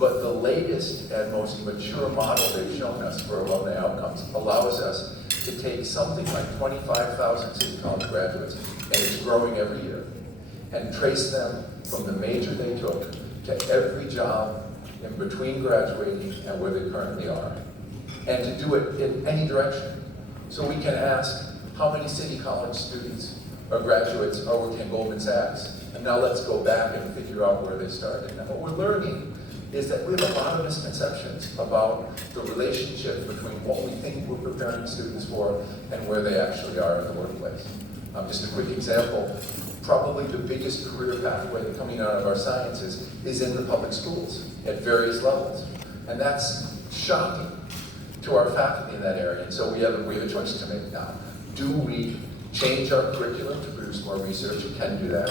But the latest and most mature model they've shown us for alumni outcomes allows us to take something like 25,000 City College graduates, and it's growing every year, and trace them from the major they took to every job in between graduating and where they currently are, and to do it in any direction. So we can ask, how many City College students or graduates are working at Goldman Sachs? And now let's go back and figure out where they started. And what we're learning is that we have a lot of misconceptions about the relationship between what we think we're preparing students for and where they actually are in the workplace. Just a quick example, probably the biggest career pathway coming out of our sciences is in the public schools at various levels. And that's shocking to our faculty in that area. And so we have a choice to make now. Do we change our curriculum to produce more research? We can do that.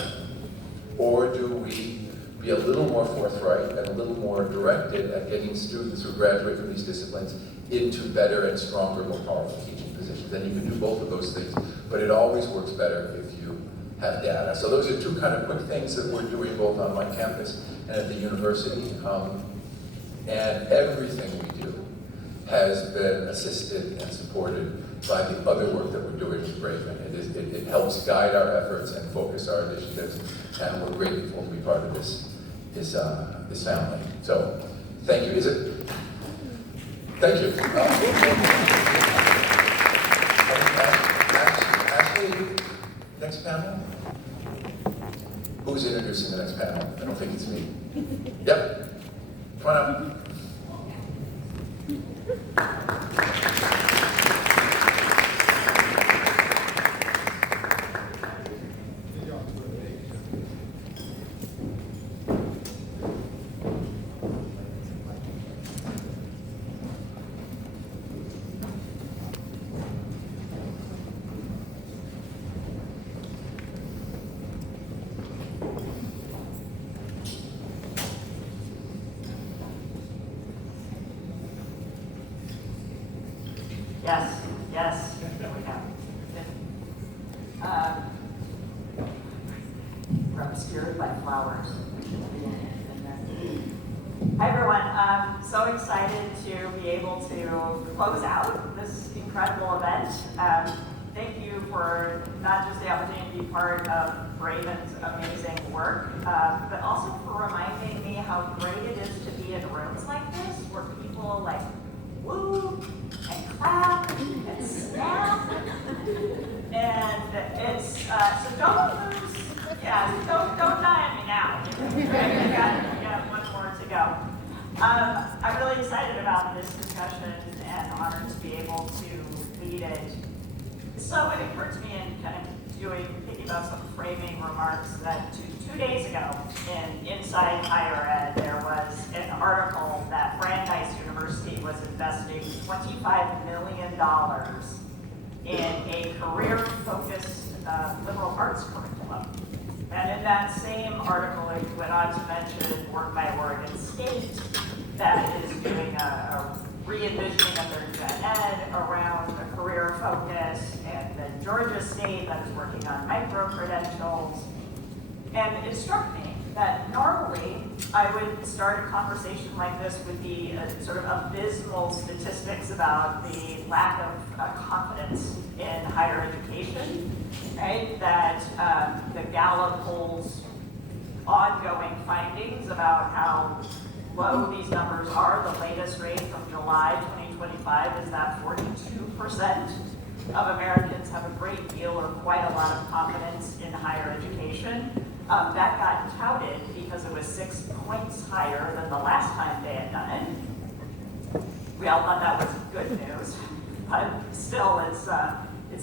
Or do we be a little more forthright and a little more directed at getting students who graduate from these disciplines into better and stronger, more powerful teaching positions? And you can do both of those things, but it always works better if you have data. So those are two kind of quick things that we're doing both on my campus and at the university. And everything we do has been assisted and supported by the other work that we're doing with Braven. It helps guide our efforts and focus our initiatives, and we're grateful to be part of this family. So, thank you. Thank you. Actually, next panel? Who's introducing the next panel? I don't think it's me. Yep. Come on up. Yes, there we go. We're obscured by flowers. Hi everyone, I'm so excited to be able to close out this incredible event. Thank you for not just the opportunity to be part of Braven's amazing work, but also for reminding me how great it is to be in rooms like this where people like woo and clap and snap, and it's so don't lose. Yeah, so don't die on me now. We got one more to go. I'm really excited about this discussion and honored to be able to lead it. So it occurred to me in kind of thinking about some framing remarks that two days ago in Inside Higher Ed, there was an article that Brandeis University was investing $25 million in a career-focused liberal arts curriculum. And in that same article, it went on to mention work by Oregon State that is doing a re-envisioning of their gen ed around a career focus, and then Georgia State that is working on micro-credentials. And it struck me that normally I would start a conversation like this with the sort of abysmal statistics about the lack of confidence in higher education, right? That the Gallup polls ongoing findings about how low these numbers are. The latest rate from July 2025 is that 42% of Americans have a great deal or quite a lot of confidence in higher education. That got touted because it was 6 points higher than the last time they had done it. We all thought that was good news, but still it's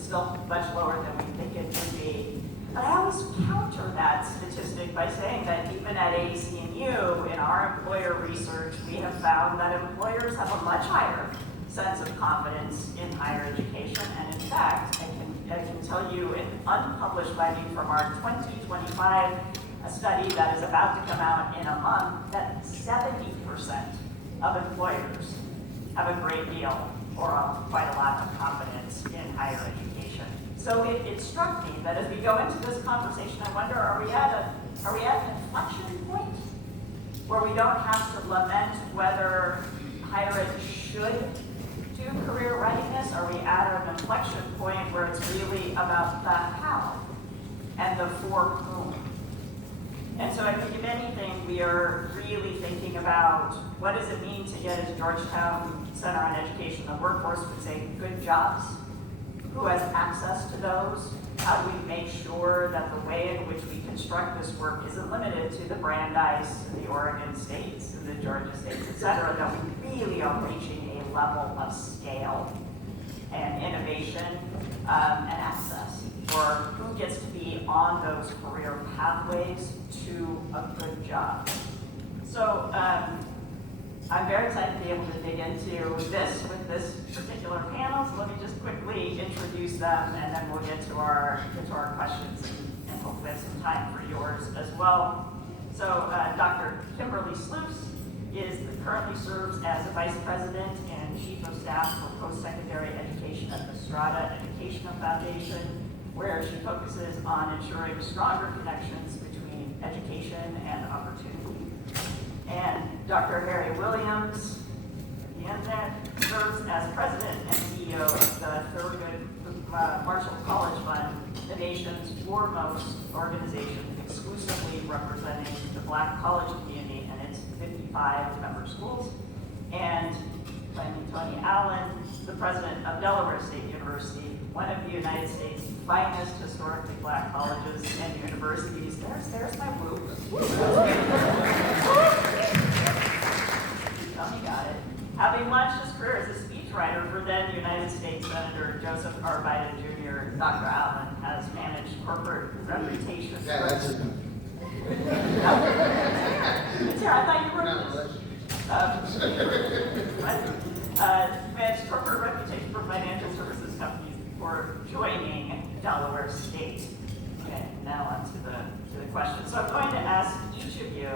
still much lower than we think it should be. But I always counter that statistic by saying that even at ACNU, in our employer research, we have found that employers have a much higher sense of confidence in higher education. And in fact, I can tell you an unpublished finding from our 2025 a study that is about to come out in a month that 70% of employers have a great deal or quite a lot of confidence in higher education. So it struck me that as we go into this conversation, I wonder, are we at an inflection point where we don't have to lament whether higher ed should do career readiness. Are we at an inflection point where it's really about the how and the for whom? And so I think if anything, we are really thinking about what does it mean to get into Georgetown Center on Education. The workforce would say good jobs. Who has access to those? How do we make sure that the way in which we construct this work isn't limited to the Brandeis and the Oregon states and the Georgia states, et cetera, that we really are reaching a level of scale and innovation and access for who gets to be on those career pathways to a good job. So I'm very excited to be able to dig into this with this particular panel. So let me just quickly introduce them, and then we'll get to our questions, and hopefully have some time for yours as well. So Dr. Kimberly Sluice currently serves as the Vice President and Chief of Staff for Post-Secondary Education at the Strada Educational Foundation, where she focuses on ensuring stronger connections between education and opportunity. And Dr. Harry Williams, at the end there, serves as President and CEO of the Thurgood Marshall College Fund, the nation's foremost organization exclusively representing the Black college community and its 55 member schools. And Tony Allen, the President of Delaware State University, one of the United States' finest historically Black colleges and universities. There's my whoop. Tony got it. Having launched his career as a speechwriter for then United States Senator Joseph R. Biden Jr., Dr. Allen has managed corporate reputations. Yeah, that's it. I thought you were. Managed corporate reputation for financial services companies before joining Delaware State. Okay, now on to the question. So I'm going to ask each of you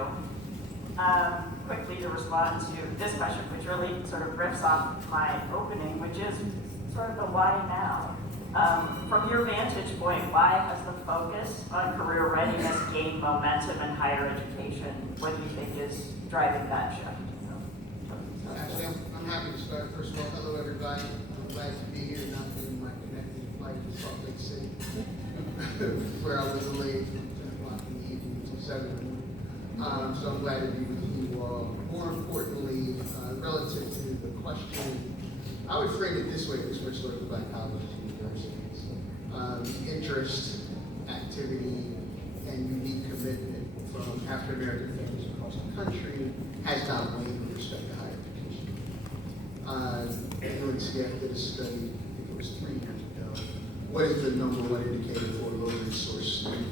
quickly to respond to this question, which really sort of riffs off my opening, which is sort of the why now. From your vantage point, why has the focus on career readiness gained momentum in higher education? What do you think is driving that shift? Actually, I'm happy to start. First of all, hello everybody. I'm glad to be here, not in my connecting flight to Salt Lake City, where I was delayed from 10 o'clock in the evening to 7 in the morning. So I'm glad to be with you all. More importantly, relative to the question, I would frame it this way, because we're sort of Black colleges and universities. Interest, activity, and unique commitment from African American families across the country has not waned with respect to higher education. UNCF did a study, I think it was 3 years ago. What is the number one indicator for a low resource student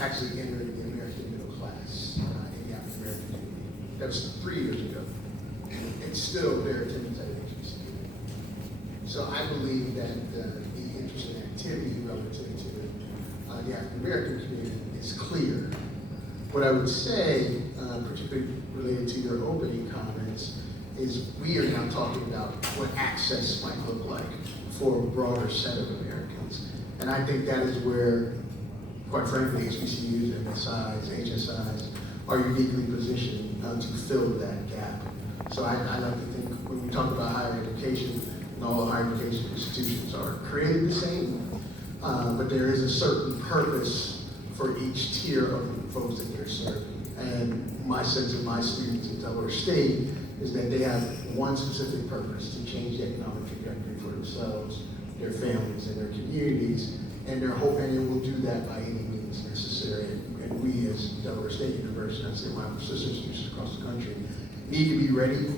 actually entering the American middle class in the African American community? That was 3 years ago. It's still their attendance at HBCU. So I believe that the interest and activity relative to the African American community is clear. What I would say, particularly related to your opening comments, is we are now talking about what access might look like for a broader set of Americans. And I think that is where, quite frankly, HBCUs, MSIs, HSIs are uniquely positioned to fill that gap. So I like to think when we talk about higher education, and all higher education institutions are created the same, but there is a certain purpose for each tier of the folks that they're serving. And my sense of my students at Delaware State is that they have one specific purpose: to change the economic trajectory for themselves, their families, and their communities, and they're hoping they will do that by any means necessary. And we as Delaware State University, and I say my sister institutions across the country, need to be ready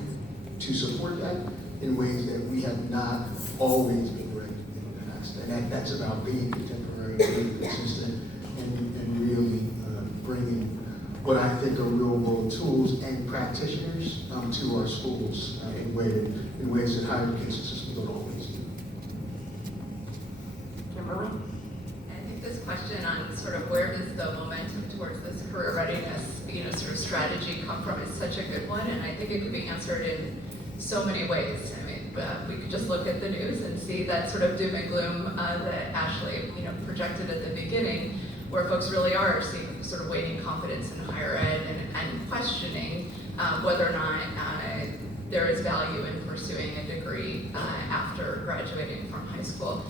to support that in ways that we have not always been ready in the past. And that's about being contemporary, being consistent, and really bringing what I think are real world tools and practitioners to our schools in ways that higher education systems don't always do. Kimberly? I think this question on sort of where does the momentum towards this career readiness, sort of strategy come from is such a good one, and I think it could be answered in so many ways. I mean, we could just look at the news and see that sort of doom and gloom that Ashley, projected at the beginning, where folks really are seeing sort of waning confidence in higher ed and and questioning whether or not there is value in pursuing a degree after graduating from high school.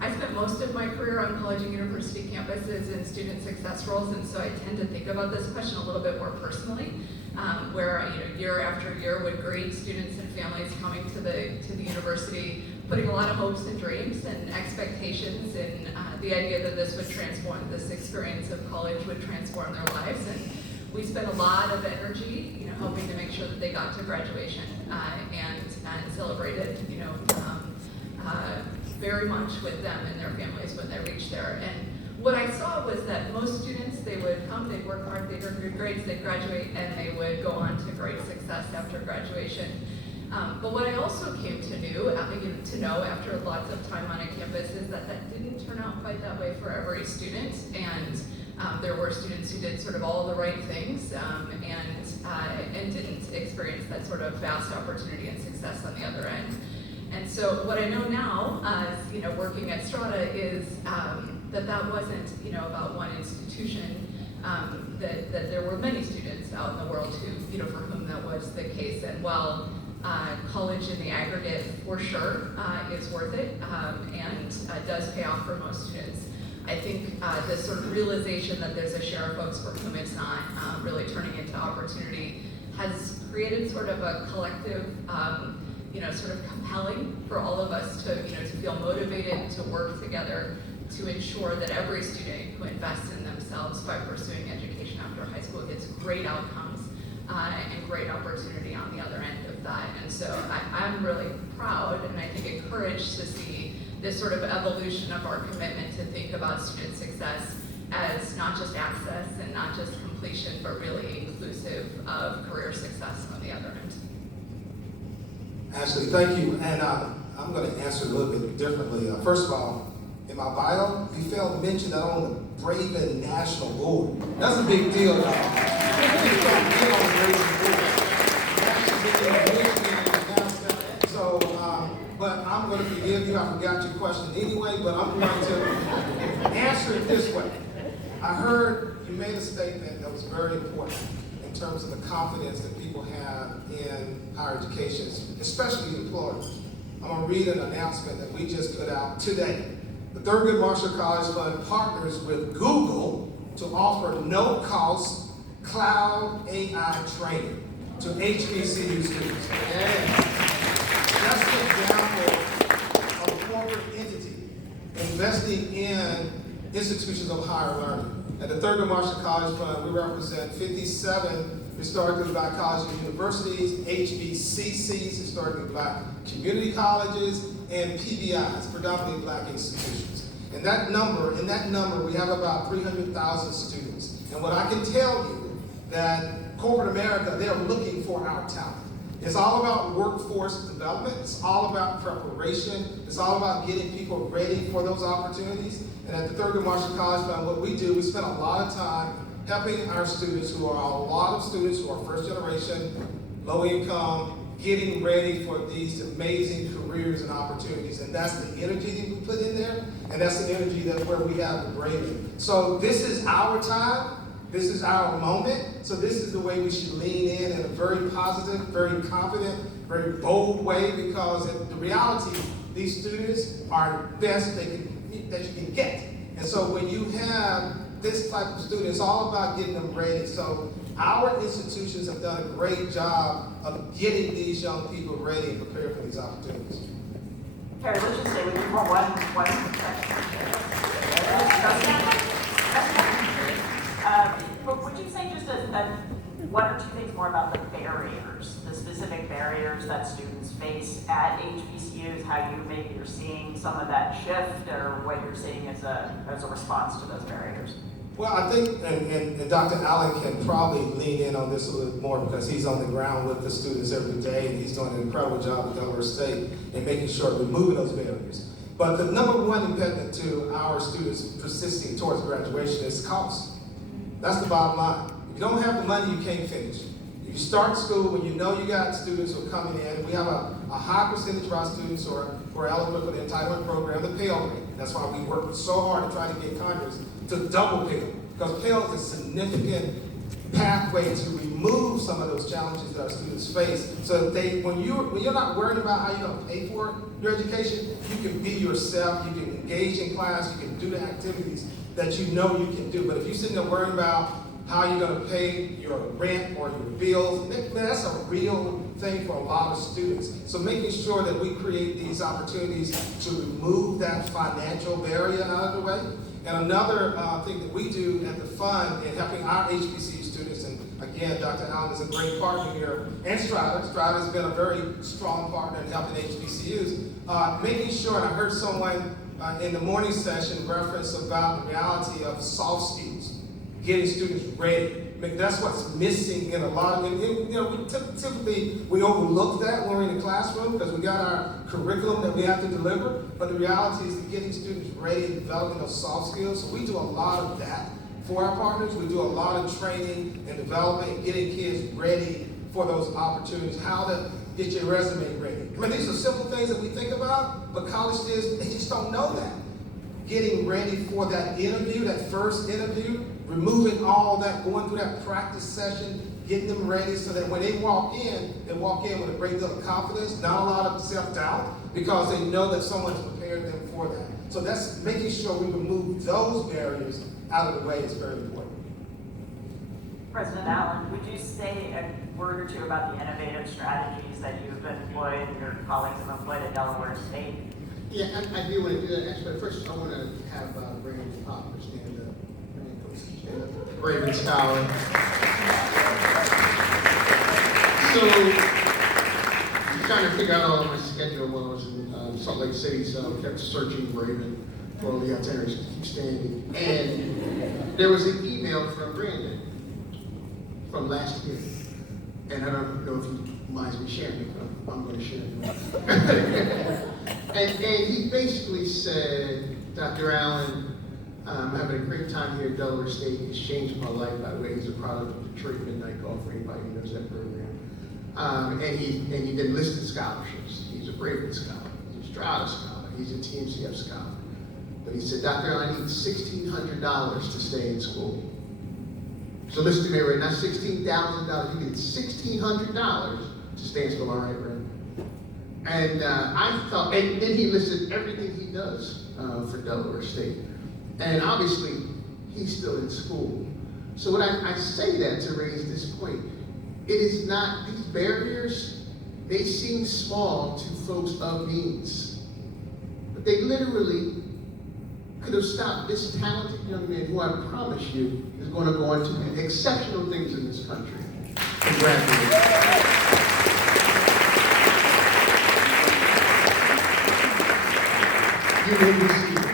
I spent most of my career on college and university campuses in student success roles, and so I tend to think about this question a little bit more personally, where year after year would greet students and families coming to the university, putting a lot of hopes and dreams and expectations in the idea that this would transform, this experience of college would transform their lives. And we spent a lot of energy, helping to make sure that they got to graduation and celebrated, very much with them and their families when they reached there. And what I saw was that most students, they would come, they'd work hard, they'd earn good grades, they'd graduate, and they would go on to great success after graduation. But what I also came to know after lots of time on a campus is that didn't turn out quite that way for every student. And there were students who did sort of all the right things and didn't experience that sort of vast opportunity and success on the other end. And so what I know now, working at Strata, is that wasn't about one institution. That there were many students out in the world who for whom that was the case. And while college in the aggregate for sure is worth it and does pay off for most students, I think this sort of realization that there's a share of folks for whom it's not really turning into opportunity has created sort of a collective, sort of compelling for all of us to feel motivated to work together to ensure that every student who invests in themselves by pursuing education after high school gets great outcomes and great opportunity on the other end of that. And so I'm really proud and I think encouraged to see this sort of evolution of our commitment to think about student success as not just access and not just completion, but really inclusive of career success on the other end. Ashley, thank you. And I'm going to answer a little bit differently. First of all, in my bio, you failed to mention that I'm on the Braven National Board. That's a big deal, y'all. So, but I'm going to forgive you. I forgot your question anyway, but I'm going to answer it this way. I heard you made a statement that was very important in terms of the confidence that people have in higher education, especially employers. I'm going to read an announcement that we just put out today. The Thurgood Marshall College Fund partners with Google to offer no-cost cloud AI training to HBCU students. That's an example of a corporate entity investing in institutions of higher learning. At the Thurgood Marshall College Fund, we represent 57 historically black colleges and universities, HBCCs, historically black community colleges, and PBIs, predominantly black institutions. And in that number, we have about 300,000 students. And what I can tell you, that corporate America, they're looking for our talent. It's all about workforce development. It's all about preparation. It's all about getting people ready for those opportunities. And at the Thurgood Marshall College Fund, what we do, we spend a lot of time helping our students who are a lot of students who are first generation, low income, getting ready for these amazing careers and opportunities. And that's the energy that we put in there. And that's the energy that where we have the Braven. So this is our time. This is our moment. So this is the way we should lean in a very positive, very confident, very bold way, because the reality, these students are best that you can get. And so when you have this type of student, it's all about getting them ready. So our institutions have done a great job of getting these young people ready and prepared for these opportunities. Carrie, let's just say we do more one but would you say just one or two things more about the barriers, the specific barriers that students face at HBCUs, how you maybe you're seeing some of that shift, or what you're seeing as a response to those barriers? Well, I think, and Dr. Allen can probably lean in on this a little more because he's on the ground with the students every day, and he's doing an incredible job at Delaware State in making sure we're moving those barriers. But the number one impediment to our students persisting towards graduation is cost. That's the bottom line. If you don't have the money, you can't finish. If you start school when you know you got students who are coming in, we have a high percentage of our students who are eligible for the entitlement program, the Pell Grant. That's why we work so hard to try to get Congress to double Pell, because Pell is a significant pathway to remove some of those challenges that our students face, so that when you're not worried about how you're going to pay for your education, you can be yourself, you can engage in class, you can do the activities that you know you can do. But if you're sitting there worrying about how you're going to pay your rent or your bills, man, that's a real thing for a lot of students. So making sure that we create these opportunities to remove that financial barrier out of the way. And another thing that we do at the fund in helping our HBCU students, and again, Dr. Allen is a great partner here, and Strata has been a very strong partner in helping HBCUs, making sure, and I heard someone in the morning session reference about the reality of soft skills, getting students ready. I mean, that's what's missing in a lot of, typically we overlook that when we're in the classroom because we got our curriculum that we have to deliver, but the reality is that getting students ready and developing those soft skills. So we do a lot of that for our partners. We do a lot of training and development and getting kids ready for those opportunities, how to get your resume ready. I mean, these are simple things that we think about, but college kids, they just don't know that. Getting ready for that interview, that first interview, removing all that, going through that practice session, getting them ready so that when they walk in with a great deal of confidence, not a lot of self-doubt, because they know that someone's prepared them for that. So that's making sure we remove those barriers out of the way is very important. President Allen, would you say a word or two about the innovative strategies that you've employed and your colleagues have employed at Delaware State? Yeah, I do want to do that, actually, but first I want to have Braven Popper stand up. Braven Scholar. So, I'm trying to figure out all of my schedule while I was in Salt Lake City, so I kept searching Braven for all the itineraries to keep standing. And there was an email from Brandon from last year. And I don't know if he minds me sharing it, but I'm going to share it. and he basically said, Dr. Allen, I'm having a great time here at Delaware State. It's changed my life. By the way, he's a product of Detroit Midnight Golf for anybody who knows that program. And he did listed scholarships. He's a Braven Scholar. He's a Strata Scholar. He's a TMCF Scholar. But he said, Dr. Allen, I need $1,600 to stay in school. So listen to me, right? Not $16,000. You need $1,600 to stay in school. All right, Brandon? And I thought, and then he listed everything he does for Delaware State. And obviously, he's still in school. So when I say that to raise this point, it is not, these barriers, they seem small to folks of means. But they literally could have stopped this talented young man who I promise you is going to go on to do exceptional things in this country. Congratulations. You may be seated.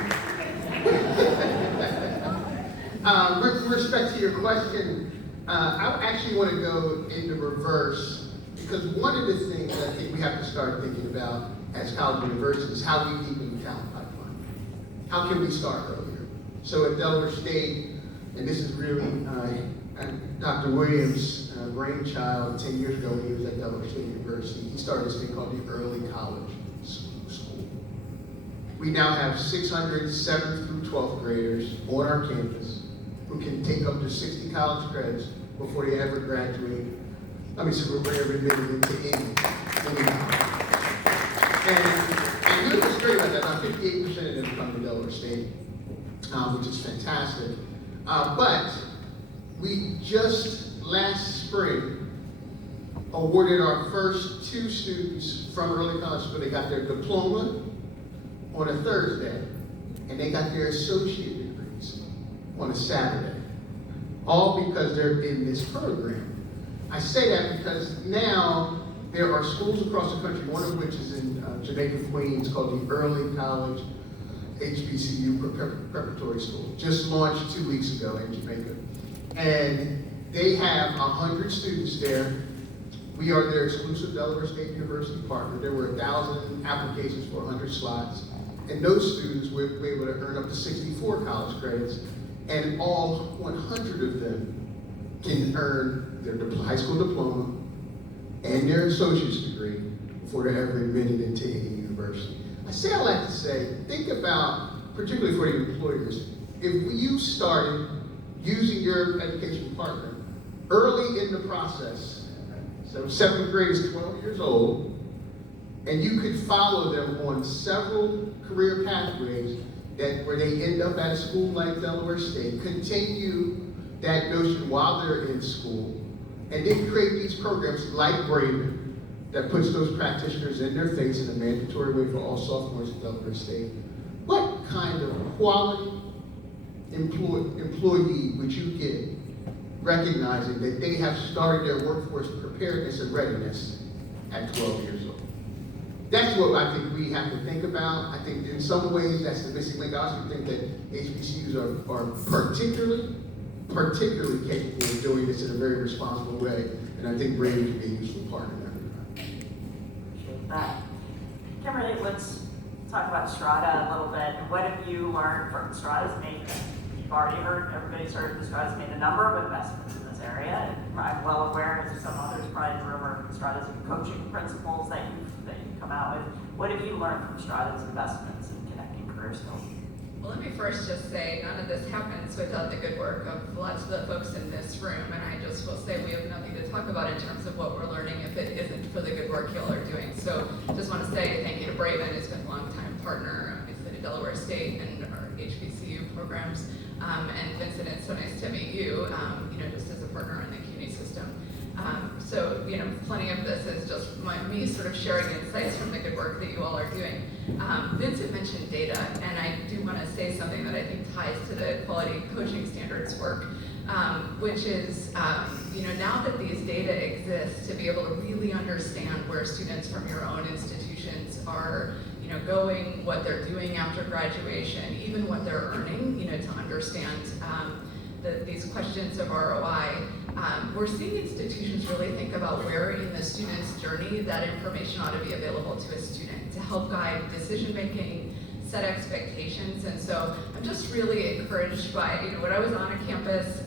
With respect to your question, I actually want to go into reverse, because one of the things I think we have to start thinking about as college and universities is how we deepen the talent pipeline. How can we start earlier? So at Delaware State, and this is really Dr. Williams' brainchild 10 years ago when he was at Delaware State University, he started this thing called the Early College School. We now have 600 7th through 12th graders on our campus who can take up to 60 college credits before they ever graduate. I mean, so we're ever admitted into any college. And here's what's great about that. About 58% of them come to Delaware State, which is fantastic. But we just last spring awarded our first 2 students from early college school. They got their diploma on a Thursday, and they got their associate degrees on a Saturday, all because they're in this program. I say that because now there are schools across the country, one of which is in Jamaica, Queens, called the Early College HBCU Preparatory School. Just launched 2 weeks ago in Jamaica. And they have 100 students there. We are their exclusive Delaware State University partner. There were 1,000 applications for 100 slots. And those students were able to earn up to 64 college credits. And all 100 of them can earn their high school diploma and their associate's degree before they're ever admitted into any university. I say I like to say, think about, particularly for the employers, if you started using your education partner early in the process. So 7th grade is 12 years old, and you could follow them on several career pathways where they end up at a school like Delaware State, continue that notion while they're in school, and then create these programs like Braven that puts those practitioners in their face in a mandatory way for all sophomores at Delaware State. What kind of quality employee would you get recognizing that they have started their workforce preparedness and readiness at 12 years old? That's what I think we have to think about. I think in some ways that's the missing link. I also think that HBCUs are particularly capable of doing this in a very responsible way, and I think Braven can be a useful partner in that regard. Appreciate that. Kimberly, let's talk about Strata a little bit. What have you learned from Strata's made? You've already heard, everybody's heard that Strata's made a number of investments in this area. And I'm well aware, as some others probably in the room, are Strata's coaching principles that you've come out with. What have you learned from Strata's investments in connecting career skills? Well, let me first just say none of this happens without the good work of lots of the folks in this room, and I just will say we have nothing to talk about in terms of what we're learning if it isn't for the good work you all are doing. So just want to say thank you to Braven, who's been a longtime partner, obviously to Delaware State and our HBCU programs, and Vincent, it's so nice to meet you, just as a partner in the CUNY system. So, plenty of this is just me sort of sharing insights from the good work that you all are doing. Vincent mentioned data, and I do want to say something that I think ties to the quality coaching standards work, which is, now that these data exist, to be able to really understand where students from your own institutions are, going, what they're doing after graduation, even what they're earning, to understand these questions of ROI. We're seeing institutions really think about where in the student's journey that information ought to be available to a student to help guide decision-making, set expectations. And so I'm just really encouraged by, when I was on a campus,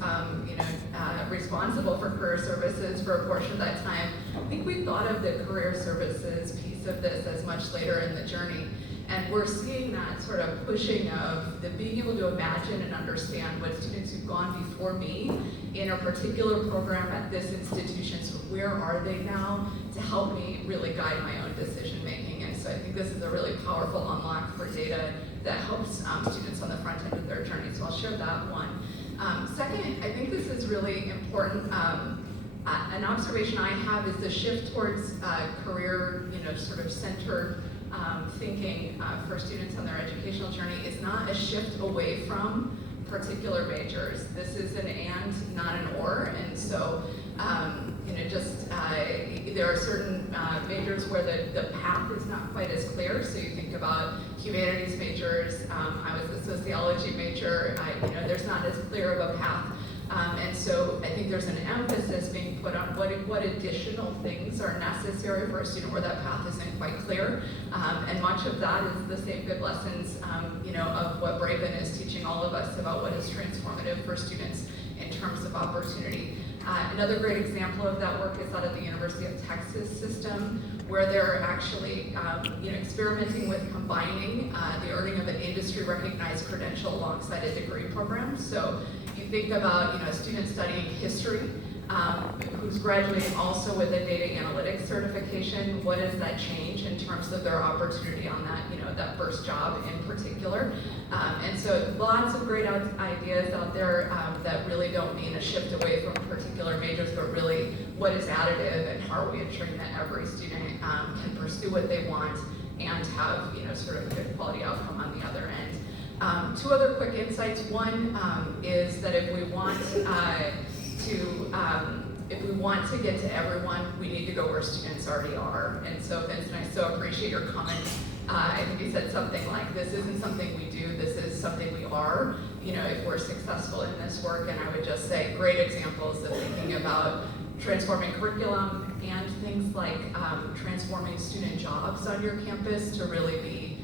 responsible for career services for a portion of that time, I think we thought of the career services piece of this as much later in the journey. And we're seeing that sort of pushing of the being able to imagine and understand what students who've gone before me in a particular program at this institution, so where are they now, to help me really guide my own decision making. And so I think this is a really powerful unlock for data that helps students on the front end of their journey. So I'll share that one. Second, I think this is really important. An observation I have is the shift towards career, sort of centered thinking for students on their educational journey is not a shift away from particular majors. This is an and, not an or, and so there are certain majors where the path is not quite as clear. So you think about humanities majors. I was a sociology major. There's not as clear of a path. And so I think there's an emphasis being put on what additional things are necessary for a student where that path isn't quite clear. And much of that is the same good lessons, of what Braven is teaching all of us about what is transformative for students in terms of opportunity. Another great example of that work is out of the University of Texas system, where they're actually experimenting with combining the earning of an industry-recognized credential alongside a degree program. So you think about a student studying history who's graduating also with a data analytics certification. What does that change in terms of their opportunity on that, that first job in particular? And so lots of great ideas out there that really don't mean a shift away from particular majors, but really what is additive and how are we ensuring that every student can pursue what they want and have sort of a good quality outcome on the other end. Two other quick insights. One is that if we want to get to everyone, we need to go where students already are. And so, Vincent, I so appreciate your comment. I think you said something like, this isn't something we do, this is something we are, if we're successful in this work. And I would just say great examples of thinking about transforming curriculum and things like transforming student jobs on your campus to really be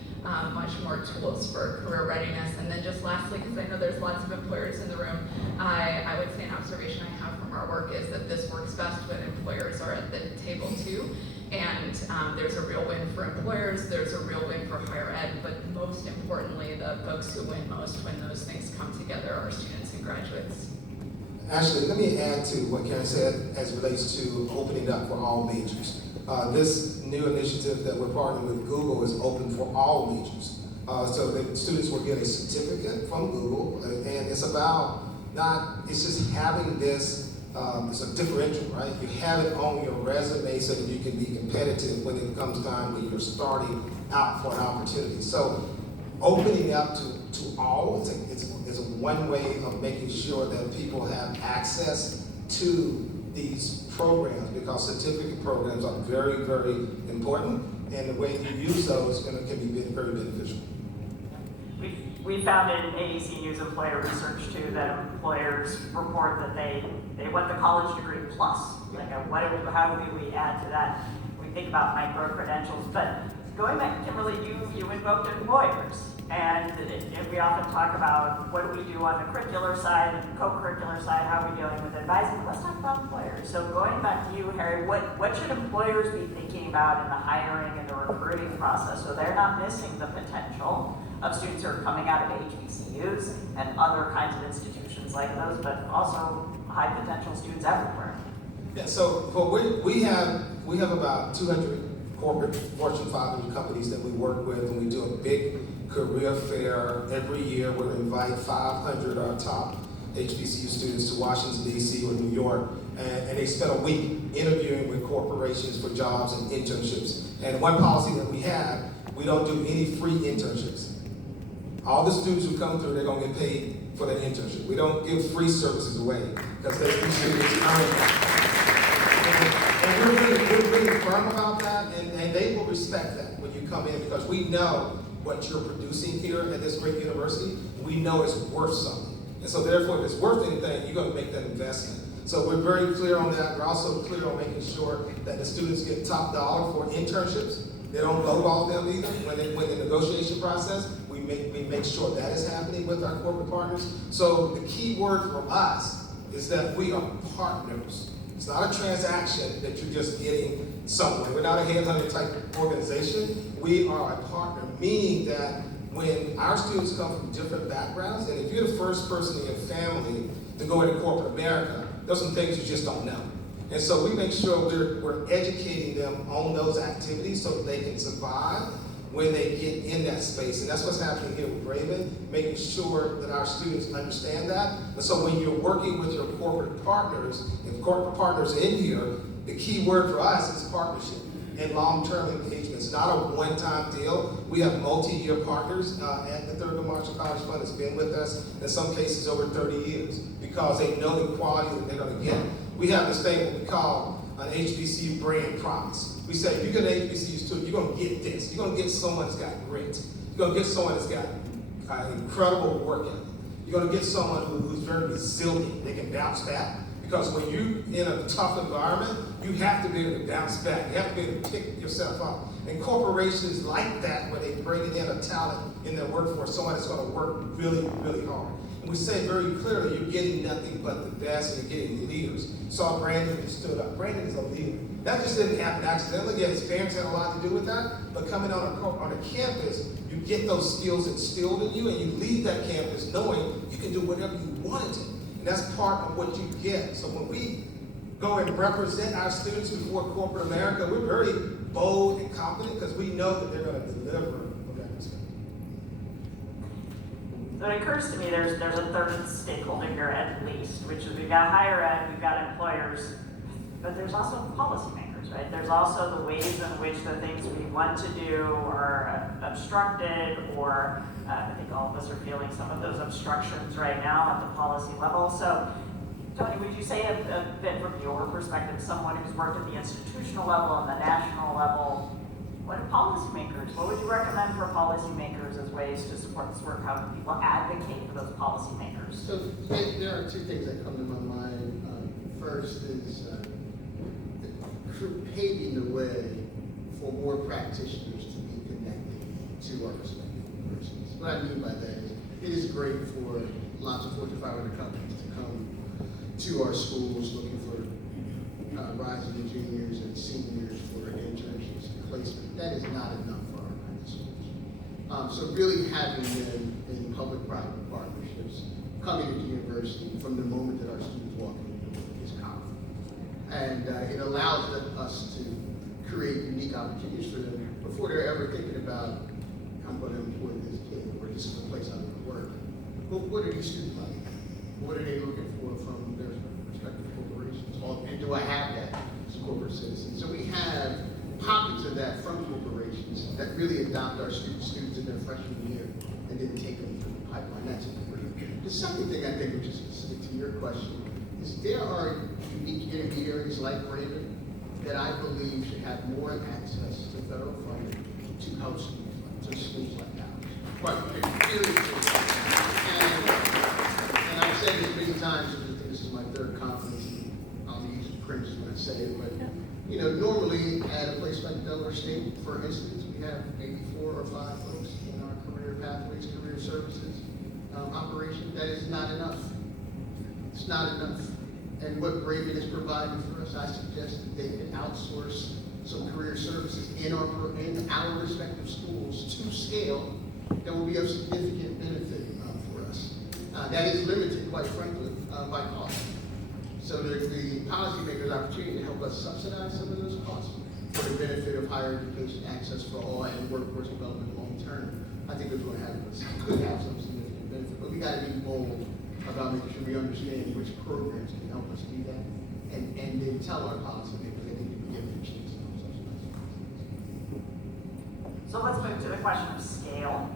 much more tools for career readiness. And then just lastly, because I know there's lots of employers in the room, I would say an observation I have from our work is that this works best when employers are at the table too. And there's a real win for employers, there's a real win for higher ed, but most importantly, the folks who win most when those things come together are students and graduates. Actually, let me add to what Karen said as it relates to opening up for all majors. This new initiative that we're partnering with Google is open for all majors. So the students will get a certificate from Google, and it's about it's just having this, it's a differential, right? You have it on your resume so that you can be competitive when it comes time when you're starting out for an opportunity. So opening up to all, it's a one way of making sure that people have access to these programs, because certificate programs are very, very important, and the way you use those can be very beneficial. We found in AEC News employer research too that employers report that they want the college degree plus. Like how do we add to that? We think about micro credentials, but going back, Kimberly, you invoked employers, and we often talk about what do we do on the curricular side and co-curricular side, how are we dealing with advising, but let's talk about employers. So going back to you, Harry, what should employers be thinking about in the hiring and the recruiting process so they're not missing the potential of students who are coming out of HBCUs and other kinds of institutions like those, but also high potential students everywhere? Yeah, so we have about 200 corporate Fortune 500 companies that we work with, and we do a big career fair every year. We'll invite 500 of our top HBCU students to Washington, D.C. or New York, and they spend a week interviewing with corporations for jobs and internships. And one policy that we have, we don't do any free internships. All the students who come through, they're going to get paid for their internship. We don't give free services away because these students earn that. And we're really firm about that, and they will respect that when you come in, because we know what you're producing here at this great university. We know it's worth something. And so therefore, if it's worth anything, you're going to make that investment. So we're very clear on that. We're also clear on making sure that the students get top dollar for internships. They don't lowball them either. When the negotiation process, we make sure that is happening with our corporate partners. So the key word for us is that we are partners. It's not a transaction that you're just getting somewhere. We're not a headhunter type organization. We are a partner, meaning that when our students come from different backgrounds, and if you're the first person in your family to go into corporate America, there's some things you just don't know. And so we make sure we're educating them on those activities so that they can survive when they get in that space. And that's what's happening here with Braven, making sure that our students understand that. And so when you're working with your corporate partners, and corporate partners in here, the key word for us is partnership and long-term engagement. It's not a one-time deal. We have multi-year partners at the Thurgood Marshall College Fund that's been with us, in some cases over 30 years, because they know the quality that they're going to get. We have this thing what we call an HBCU brand promise. We say, if you get an HBCU student, you're going to get this. You're going to get someone that's got grit. You're going to get someone that's got incredible work ethic. You're going to get someone who's very resilient. They can bounce back. Because when you're in a tough environment, you have to be able to bounce back. You have to be able to pick yourself up. And corporations like that, where they bring in a talent in their workforce, someone that's going to work really, really hard. And we say very clearly, you're getting nothing but the best, and you're getting leaders. Saw Brandon who stood up. Brandon is a leader. That just didn't happen accidentally. Yeah, his parents had a lot to do with that. But coming on a campus, you get those skills instilled in you, and you leave that campus knowing you can do whatever you want to. And that's part of what you get. So when we go and represent our students before corporate America, we're very bold and confident because we know that they're going to deliver from that perspective. So it occurs to me there's a third stakeholder here at least, which is we've got higher ed, we've got employers, but there's also policymakers, right? There's also the ways in which the things we want to do are obstructed, or I think all of us are feeling some of those obstructions right now at the policy level. So, Tony, would you say a bit from your perspective, someone who's worked at the institutional level and the national level, what are policymakers? What would you recommend for policymakers as ways to support this work? How can people advocate for those policymakers? So there are two things that come to my mind. First is paving the way for more practitioners to be connected to our respective universities. What I mean by that is, it is great for lots of Fortune 500 companies to come to our schools looking for rising juniors and seniors for internships and placement. That is not enough for our high schools. So really having them in public-private partnerships, coming into university from the moment that our students walk in the door is powerful. And it allows us to create unique opportunities for them before they're ever thinking about, I'm going to employ this kid, or this is the place I'm going to work. But what are these students like? What are they looking for from their respective corporations? And do I have that as a corporate citizen? So we have pockets of that from corporations that really adopt our students in their freshman year and then take them through the pipeline. That's important. The second thing I think, which is specific to your question, is there are unique intermediaries like Braven that I believe should have more access to federal funding to help schools like ours. Quite seriously. And I've said this many times, and I think this is my third conference, and I'll use Prince when I say it, but you know, normally at a place like Delaware State, for instance, we have maybe 4 or 5 folks in our career pathways, career services operation. That is not enough. It's not enough. And what Braven is providing for us, I suggest that they can outsource some career services in our respective schools to scale that will be of significant benefit for us. That is limited, quite frankly, by cost. So the policymakers' opportunity to help us subsidize some of those costs for the benefit of higher education access for all and workforce development long term, I think is going to could have some significant benefit. But we got to be bold about making sure we understand which programs can help us do that, and then tell our policymakers they need to begin to change some subsidized. So let's move to the question of scale.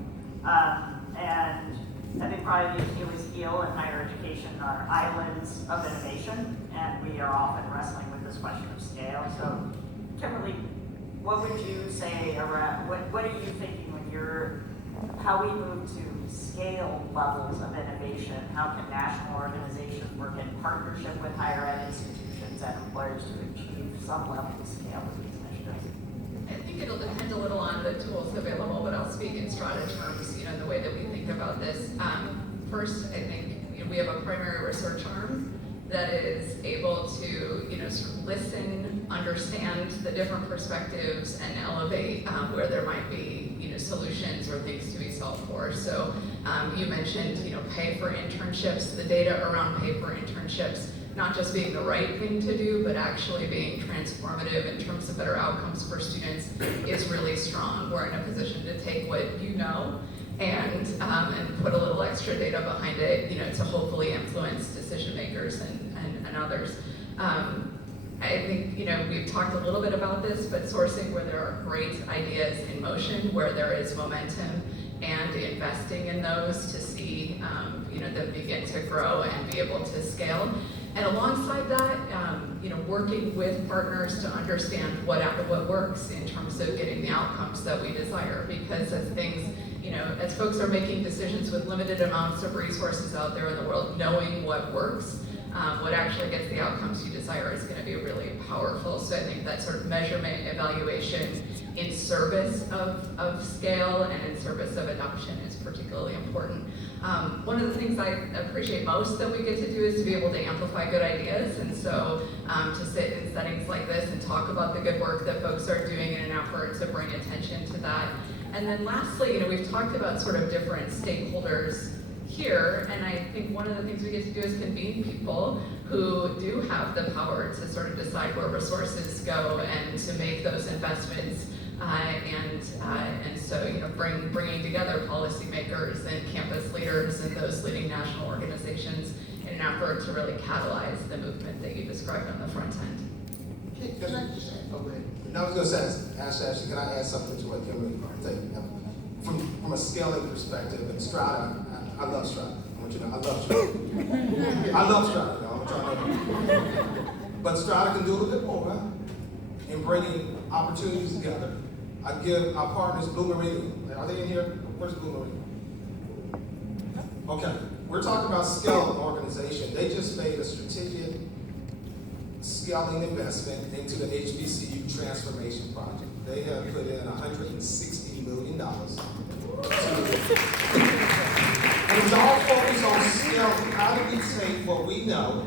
And I think probably the Achilles heel in higher education are islands of innovation, and we are often wrestling with this question of scale. So, Kimberly, what would you say around, what are you thinking when how we move to scale levels of innovation? How can national organizations work in partnership with higher ed institutions and employers to achieve some level of scale with these initiatives? I think it'll depend a little on the tools available, but I'll speak in strata terms, the way that we think about this. First, I think we have a primary research arm that is able to sort of listen, understand the different perspectives, and elevate where there might be solutions or things to be solved for. So you mentioned pay for internships. The data around pay for internships not just being the right thing to do, but actually being transformative in terms of better outcomes for students is really strong. We're in a position to take what and put a little extra data behind it, to hopefully influence decision makers and others. I think, we've talked a little bit about this, but sourcing where there are great ideas in motion, where there is momentum, and investing in those to see, them begin to grow and be able to scale. And alongside that, working with partners to understand what works in terms of getting the outcomes that we desire. Because as things, as folks are making decisions with limited amounts of resources out there in the world, knowing what works, what actually gets the outcomes you desire is going to be really powerful. So I think that sort of measurement, evaluation in service of scale and in service of adoption is particularly important. One of the things I appreciate most that we get to do is to be able to amplify good ideas, and so to sit in settings like this and talk about the good work that folks are doing in an effort to bring attention to that. And then lastly, we've talked about sort of different stakeholders here, and I think one of the things we get to do is convene people who do have the power to sort of decide where resources go and to make those investments, and so bringing together policymakers and campus leaders and those leading national organizations in an effort to really catalyze the movement that you described on the front end. Can I just add? Oh, go ahead. I was going to say, Ashley, can I add something to what Kimberly said? From a scaling perspective, and Strata, I love Strata. I want you to know, I love Strata. I love Strata, y'all. I'm trying to. But Strata can do a little bit more in bringing opportunities together. I give our partners Blue Meridian. Are they in here? Where's Blue Meridian? Okay, we're talking about scaling organization. They just made a strategic scaling investment into the HBCU transformation project. They have put in $160 million. And it's all focused on scaling. How do we take what we know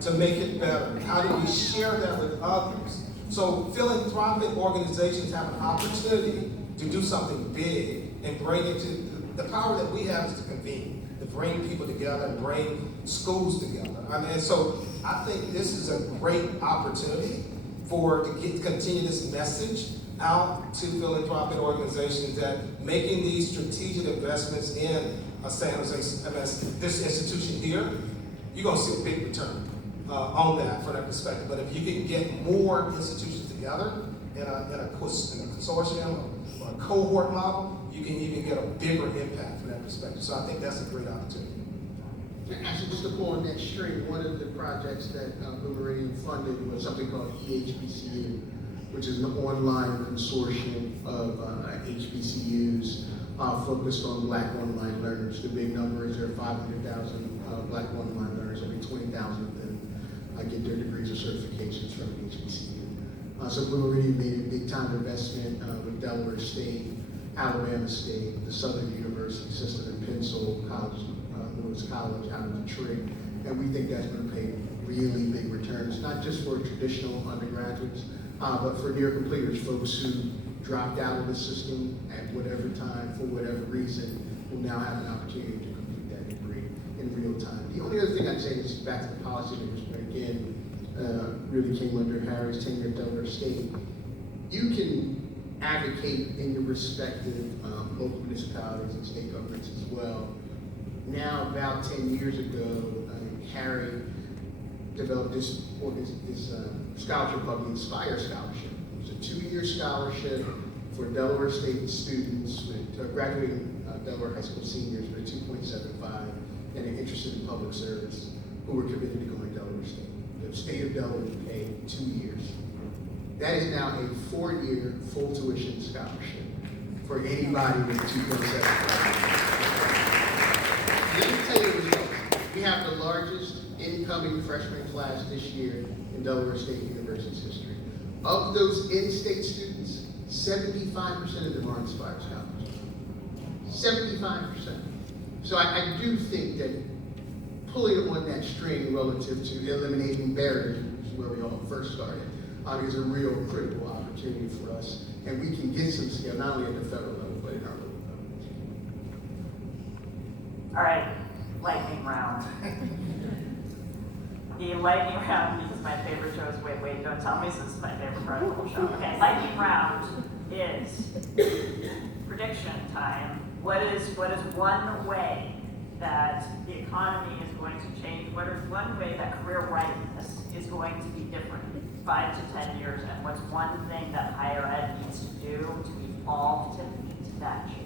to make it better? How do we share that with others? So philanthropic organizations have an opportunity to do something big and bring it to the power that we have is to convene. to bring people together and bring schools together. I mean, so I think this is a great opportunity to continue this message out to philanthropic organizations that making these strategic investments in San Jose, this institution here, you're going to see a big return on that from that perspective. But if you can get more institutions together in a consortium or a cohort model, you can even get a bigger impact from that perspective. So I think that's a great opportunity. Actually, just to pull on that string, one of the projects that Blue Meridian funded was something called EHBCU, which is an online consortium of HBCUs focused on Black online learners. The big number is there are 500,000 Black online learners. Only 20,000 of them get their degrees or certifications from the HBCU. So Blue Meridian made a big time investment with Delaware State, Alabama State, the Southern University system, and Pensacola College, Lewis College out of Detroit. And we think that's going to pay really big returns, not just for traditional undergraduates, but for near completers, folks who dropped out of the system at whatever time, for whatever reason, will now have an opportunity to complete that degree in real time. The only other thing I'd say is back to the policymakers, but again, really came under Harry's tenure at Delaware State. You can advocate in your respective local municipalities and state governments as well. Now, about 10 years ago, Harry developed this scholarship called the Inspire Scholarship. It was a 2-year scholarship for Delaware State students with graduating Delaware High School seniors with a 2.75 and are interested in public service who were committed to going to Delaware State. The state of Delaware would pay 2 years. That is now a 4-year full tuition scholarship for anybody with 2.75. Let me tell you the results. We have the largest incoming freshman class this year in Delaware State University's history. Of those in-state students, 75% of them are Inspire scholars. 75%. So I do think that pulling on that string relative to eliminating barriers, which is where we all first started, is a real critical opportunity for us. And we can get some scale, not only at the federal level, but in our local governments. All right, lightning round. The lightning round, because my favorite show is Wait, Don't Tell Me, so this is my favorite part of the whole show. Okay, lightning round is prediction time. What is one way that the economy is going to change? What is one way that career readiness is going to be different 5 to 10 years? And what's one thing that higher ed needs to do to evolve to meet that change?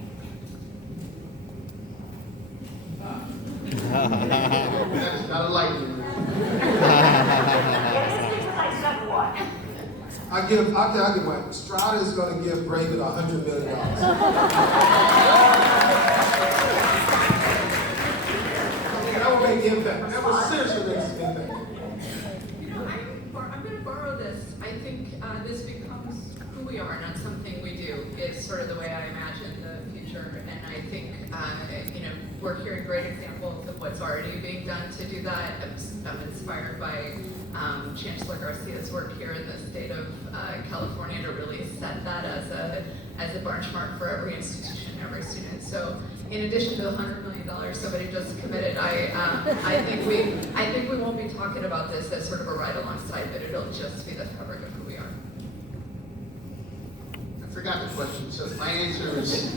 That is not a lightning round. It is because I said what? I'll give one. Strata is going to give Braven $100 million. That will make impact. That will seriously make an impact. You know, I'm going to borrow this. I think this becomes who we are, not something we do. Is sort of the way I imagine the future. And I think, we're hearing great examples of what's already being done to do that. I'm inspired by Chancellor Garcia's work here in the state of California to really set that as a benchmark for every institution, every student. So in addition to the $100 million somebody just committed, I think we won't be talking about this as sort of a ride alongside, but it'll just be the fabric of who we are. I forgot the question, so my answer is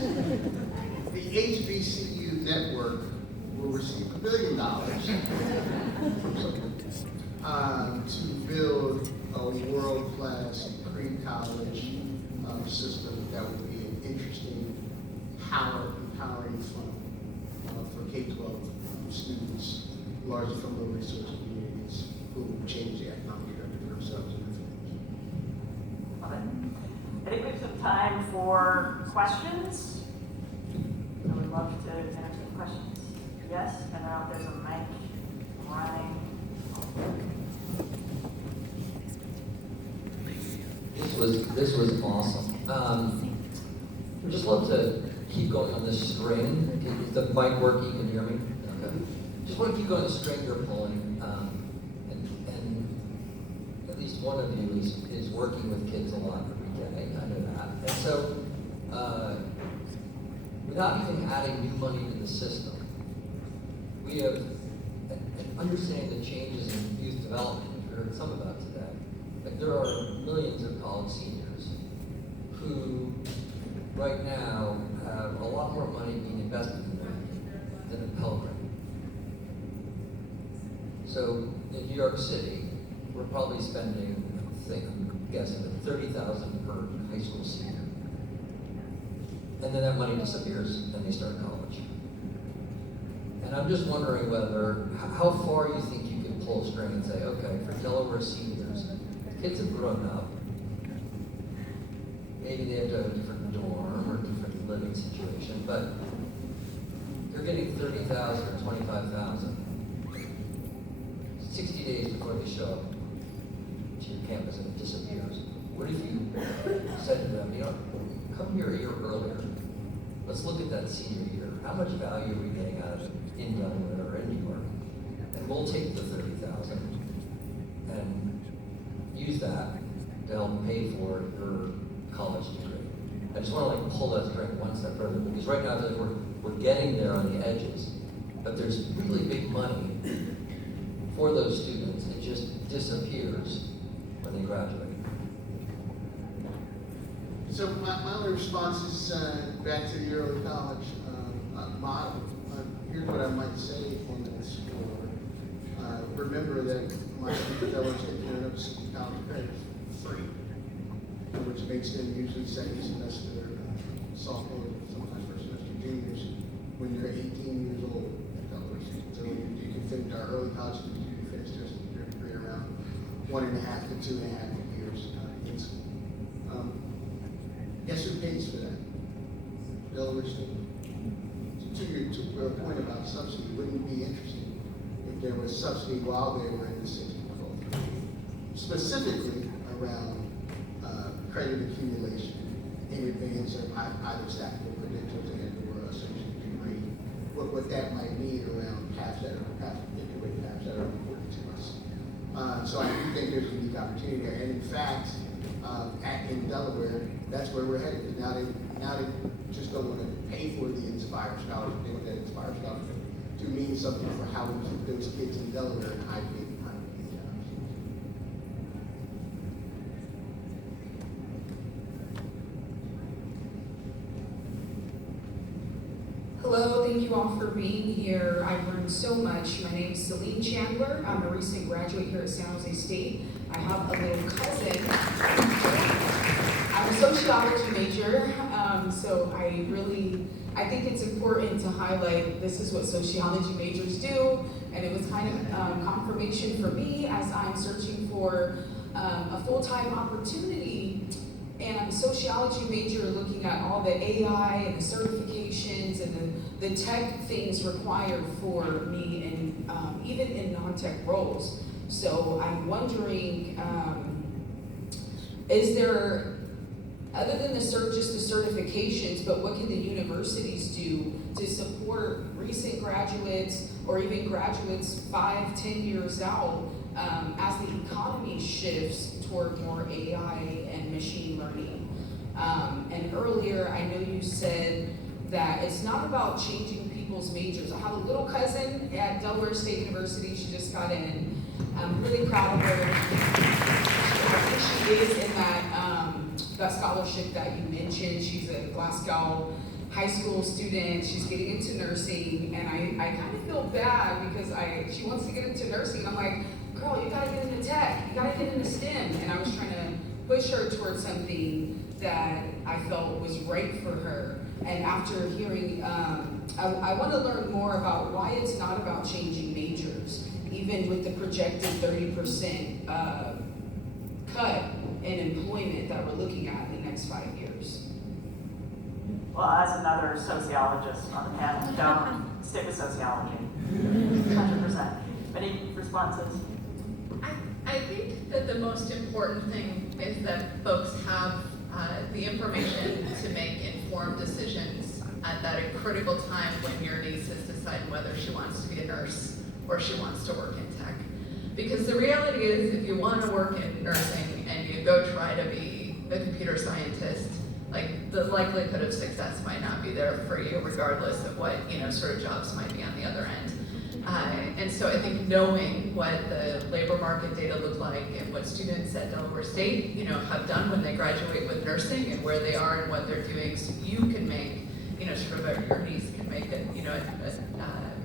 the HBCU network will receive $1 billion to build a world-class pre-college system that will be an interesting, empowering fund for K-12 students, largely from low-resource communities who will change the economic trajectory for themselves and their families. Love it. I think we have some time for questions. I would love to entertain questions. Yes, and now there's a mic running. This was awesome. We'd just love to keep going on this string. Is the mic work? You can hear me? Okay. Just want to keep going the string you're pulling. And at least one of you is working with kids a lot every day. I know that. And so, without even adding new money to the system, we have an understanding the changes in youth development, which we heard some about today. Like there are millions of college seniors who right now have a lot more money being invested in them than a Pell Grant. So in New York City, we're probably spending, I'm guessing, $30,000 per high school senior. And then that money disappears and they start college. And I'm just wondering how far you think you can pull a string and say, okay, for Delaware seniors, kids have grown up. Maybe they have to have a different dorm or a different living situation, but they're getting $30,000 or $25,000 60 days before they show up to your campus and it disappears. What if you said to them, come here a year earlier. Let's look at that senior year. How much value are we getting out of it in Delaware or in New York? And we'll take the $30,000 and use that to help pay for your college degree. I just want to pull that string one step further, because right now we're getting there on the edges, but there's really big money for those students. It just disappears when they graduate. So my only response is back to the early college model. Here's what I might say on that score. Remember that my fellows get their college credit for free, which makes them usually second semester sophomore, sometimes first semester juniors, when you're 18 years old. So you can finish our early college students, you can finish their degree around 1.5 to 2.5 years in school. Guess who pays for that? Delaware State. So to your point about subsidy, wouldn't it be interesting if there was subsidy while they were in the 6th and 12th, specifically around credit accumulation in advance of either stackable credentials and or associate degree, what that might mean around paths that are important to us. So I do think there's a unique opportunity there, and in fact, in Delaware, that's where we're headed. Now they just don't want to pay for the Inspire Scholarship. They want that Inspire Scholarship to mean something for how we keep those kids in Delaware and high paid jobs. Hello, thank you all for being here. I've learned so much. My name is Celine Chandler. I'm a recent graduate here at San Jose State. I have a little cousin. I'm a sociology major, so I think it's important to highlight this is what sociology majors do, and it was kind of confirmation for me as I'm searching for a full-time opportunity. And I'm a sociology major looking at all the AI and the certifications and the tech things required for me, and even in non-tech roles. So I'm wondering, is there, other than just the certifications, but what can the universities do to support recent graduates or even graduates 5-10 years out as the economy shifts toward more AI and machine learning? And earlier, I know you said that it's not about changing people's majors. I have a little cousin at Delaware State University. She just got in. I'm really proud of her. I think she is in that scholarship that you mentioned. She's a Glasgow high school student. She's getting into nursing, and I kind of feel bad because she wants to get into nursing. I'm like, girl, you gotta get into tech. You gotta get into STEM. And I was trying to push her towards something that I felt was right for her. And after hearing, I want to learn more about why it's not about changing majors, even with the projected 30% cut in employment that we're looking at in the next 5 years. Well, as another sociologist on the panel, don't stick with sociology. 100%. Any responses? I think that the most important thing is that folks have the information to make informed decisions at that critical time when your niece is deciding whether she wants to be a nurse or she wants to work in tech. Because the reality is, if you want to work in nursing and you go try to be a computer scientist, like the likelihood of success might not be there for you, regardless of what sort of jobs might be on the other end. And so I think knowing what the labor market data look like and what students at Delaware State, have done when they graduate with nursing and where they are and what they're doing, so you can make, sort of your niece can make an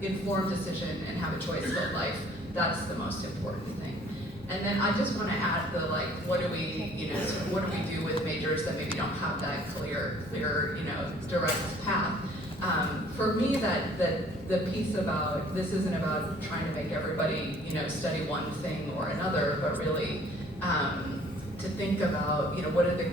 informed decision and have a choice about life. That's the most important thing. And then I just want to add the what do we, what do we do with majors that maybe don't have that clear, direct path? For me, that the piece about this isn't about trying to make everybody, study one thing or another, but really to think about, what are the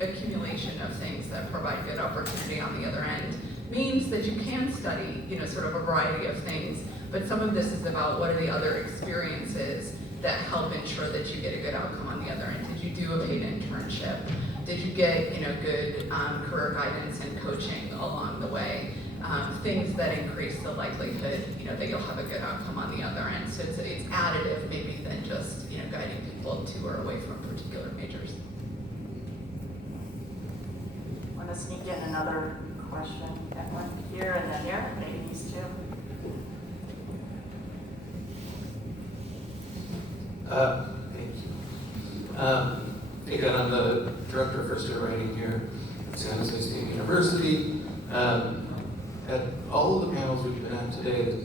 accumulation of things that provide good opportunity on the other end means that you can study, sort of a variety of things, but some of this is about what are the other experiences that help ensure that you get a good outcome on the other end. Did you do a paid internship? Did you get, good career guidance and coaching along the way? Things that increase the likelihood, that you'll have a good outcome on the other end. So it's additive maybe than just, guiding people to or away from particular majors. Want to sneak in another question? Got one here and then here, maybe these two. Thank you. Again, I'm the director of first year writing here at San Jose State University. At all of the panels we've been at today,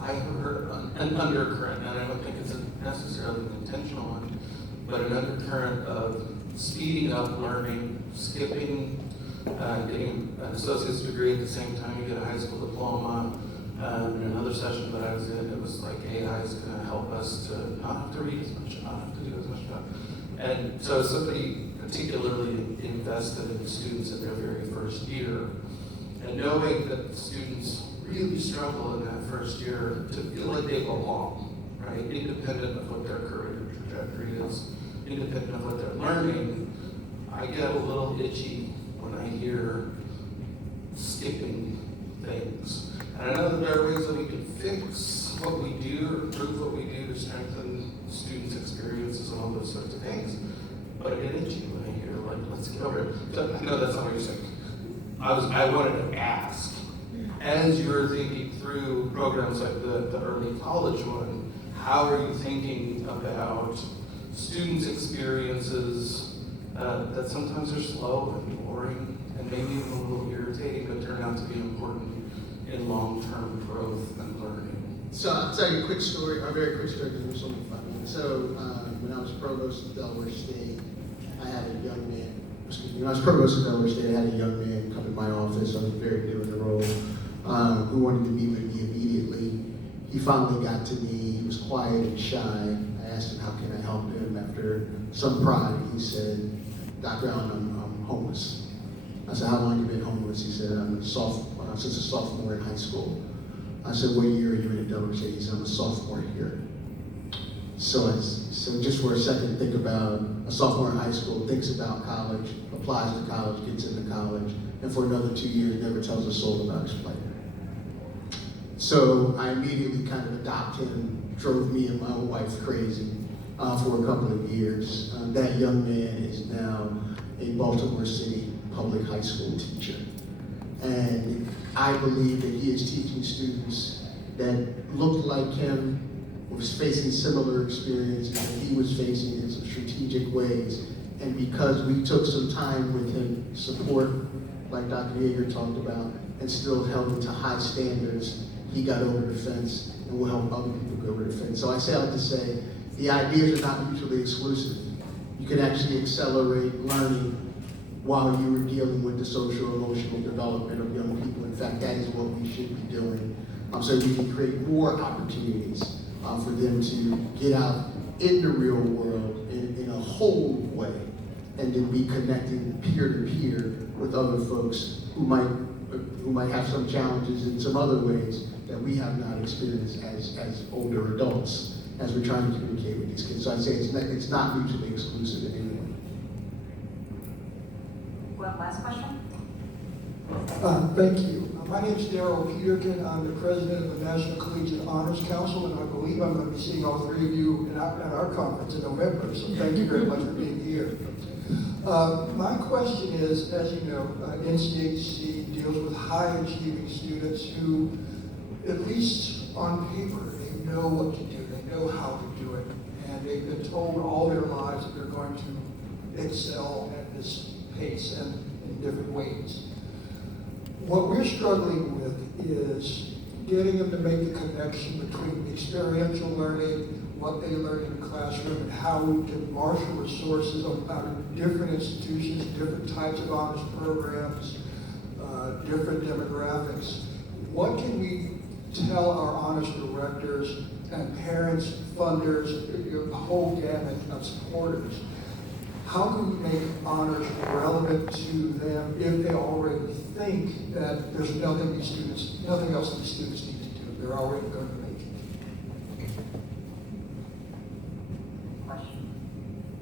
I have heard an undercurrent, and I don't think it's necessarily an intentional one, but an undercurrent of speeding up learning, skipping, getting an associate's degree at the same time you get a high school diploma. In another session that I was in, it was like AI is going to help us to not have to read as much, not have to do as much stuff. And so somebody particularly invested in students in their very first year, and knowing that students really struggle in that first year to feel like they belong, right? Independent of what their career trajectory is, independent of what they're learning, I get a little itchy when I hear skipping things. And I know that there are ways that we can fix what we do or improve what we do to strengthen students' experiences and all those sorts of things. But I get itchy when I hear, let's get over it. So, I know that's not what you're saying. I wanted to ask, as you're thinking through programs like the early college one, how are you thinking about students' experiences that sometimes are slow and boring and maybe even a little irritating, but turn out to be important in long-term growth and learning? So I'll tell you a quick story, a very quick story, because there's only 5 minutes. So when I was provost of Delaware State, I had a young man, when I was provost of Delaware State, I had a young man come in my office. I was very new in the role, who wanted to meet with me immediately. He finally got to me. He was quiet and shy. I asked him, how can I help him? After some pride, he said, Dr. Allen, I'm homeless. I said, how long have you been homeless? He said, I'm a sophomore, since a sophomore in high school. I said, what year are you in at Delaware State? He said, I'm a sophomore here. So just for a second, think about a sophomore in high school, thinks about college, applies to college, gets into college, and for another 2 years never tells a soul about his plight. So I immediately kind of adopted him, drove me and my wife crazy for a couple of years. That young man is now a Baltimore City public high school teacher. And I believe that he is teaching students that looked like him, was facing similar experiences that he was facing in some strategic ways. And because we took some time with him, support, like Dr. Yeager talked about, and still held him to high standards, he got over the fence and will help other people go over the fence. So I say out to say, the ideas are not mutually exclusive. You can actually accelerate learning while you were dealing with the social emotional development of young people. In fact, that is what we should be doing. So we can create more opportunities for them to get out in the real world in a whole way, and then be connecting peer to peer with other folks who might have some challenges in some other ways that we have not experienced as older adults as we're trying to communicate with these kids. So I'd say it's not mutually exclusive in any way. One last question? Thank you. My name is Darrell Peterkin. I'm the president of the National Collegiate Honors Council, and I believe I'm going to be seeing all 3 of you at our conference in November, so thank you very much for being here. My question is, as you know, NCHC deals with high-achieving students who, at least on paper, they know what to do, they know how to do it, and they've been told all their lives that they're going to excel at this pace and in different ways. What we're struggling with is getting them to make the connection between experiential learning, what they learn in the classroom, and how we can marshal resources out of different institutions, different types of honors programs, different demographics. What can we tell our honors directors and parents, funders, the whole gamut of supporters? How can we make honors relevant to them if they already think that there's nothing else these students need to do? They're already going to make it.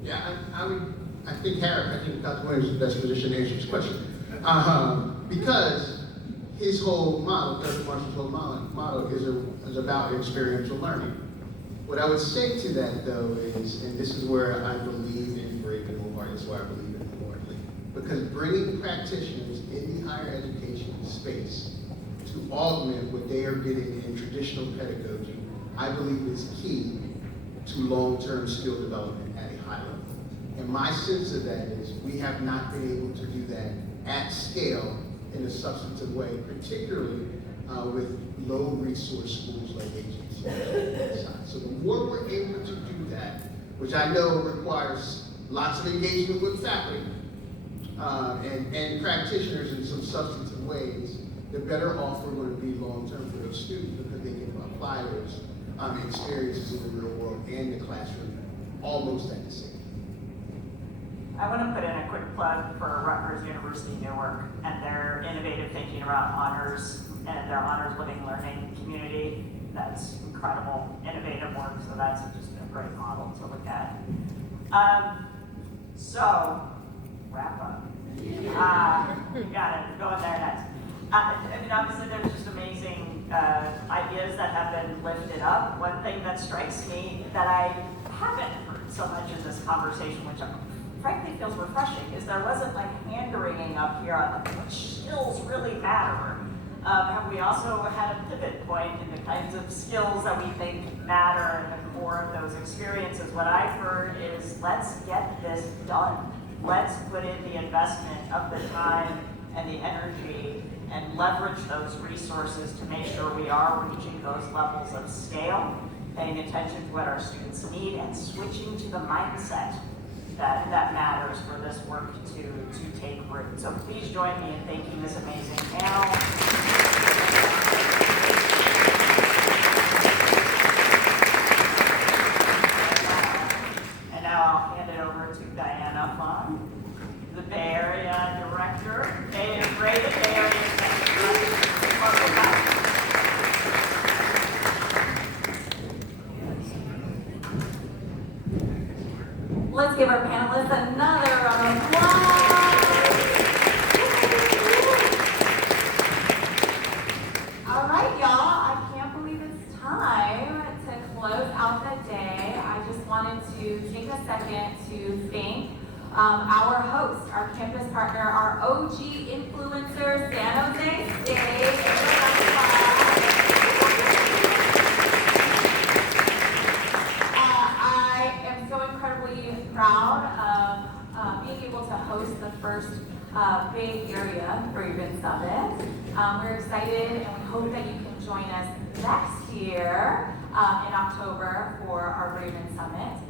Yeah, I think Dr. Williams is the best position to answer this question. Because his whole model, Dr. Marshall's whole model is about experiential learning. What I would say to that, though, is, and this is where I believe in Braven wholeheartedly, that's why I believe in it wholeheartedly, because bringing practitioners in the higher education space to augment what they are getting in traditional pedagogy, I believe is key to long-term skill development at a high level. And my sense of that is we have not been able to do that at scale in a substantive way, particularly with low resource schools like agencies. So the more we're able to do that, which I know requires lots of engagement with faculty and practitioners in some substantive ways, the better off we're going to be long-term for those students because they can apply those experiences in the real world and the classroom almost at the same time. I want to put in a quick plug for Rutgers University Newark and their innovative thinking around honors and their honors living learning community. That's incredible, innovative work, so that's just a great model to look at. So, wrap up. You got it, going there next. I mean, obviously there's just amazing ideas that have been lifted up. One thing that strikes me that I haven't heard so much in this conversation, which frankly feels refreshing, is there wasn't like hand-wringing up here on what skills really matter. Have we also had a pivot point in the kinds of skills that we think matter in the core of those experiences? What I've heard is, let's get this done. Let's put in the investment of the time and the energy and leverage those resources to make sure we are reaching those levels of scale, paying attention to what our students need, and switching to the mindset that matters for this work to take root. So please join me in thanking this amazing panel. And now I'll hand it over to Diana Fong, the Bay Area Director, Braven Bay Area Director. Let's give our panelists another round of applause. All right, y'all, I can't believe it's time to close out the day. I just wanted to take a second to thank our host, our campus partner, our OG influencer, San Jose State. Proud of being able to host the first Bay Area Braven Summit. We're excited and we hope that you can join us next year in October for our Braven Summit.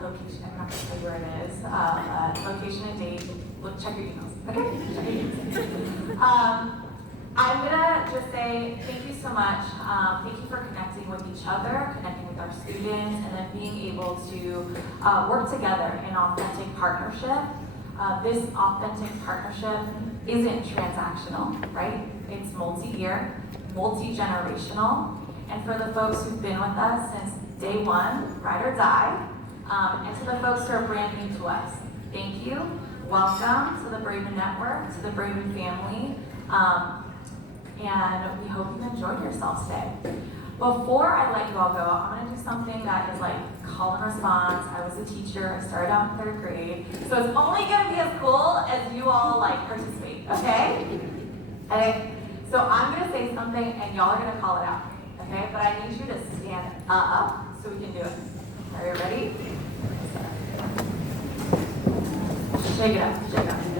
Location, I'm not going to say where it is. Location and date. Look, check your emails. Okay? Check your emails. I'm gonna just say thank you so much. Thank you for connecting with each other, connecting with our students, and then being able to work together in authentic partnership. This authentic partnership isn't transactional, right? It's multi-year, multi-generational, and for the folks who've been with us since day one, ride or die, and to the folks who are brand new to us, thank you. Welcome to the Braven Network, to the Braven family. And we hope you enjoyed yourselves today. Before I let you all go, I'm gonna do something that is like call and response. I was a teacher, I started out in 3rd grade. So it's only gonna be as cool as you all like participate, okay? Okay, so I'm gonna say something and y'all are gonna call it out, okay? But I need you to stand up so we can do it. Are you ready? Shake it up, shake it up.